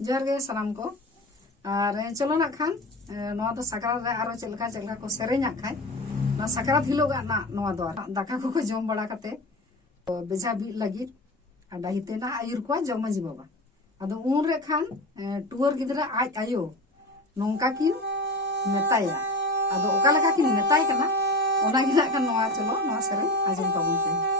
जोहार गे सानाम को और चलो ना खान नवा तो साकरात रे आरो चलका को सेरेना खाय ना साकरात हिलोगा ना नवा दो दाका को जम बड़ा कते तो बेजा बि लगी डाहिते ना आयुर को जम माजी बाबा अदो उन रे खान टुअर गिदरा आज आयो नोंका किन मेताया अदो ओका लका किन मेताय कना ओना गिना खान नवा चलो नवा सेरे आजम ताबुन ते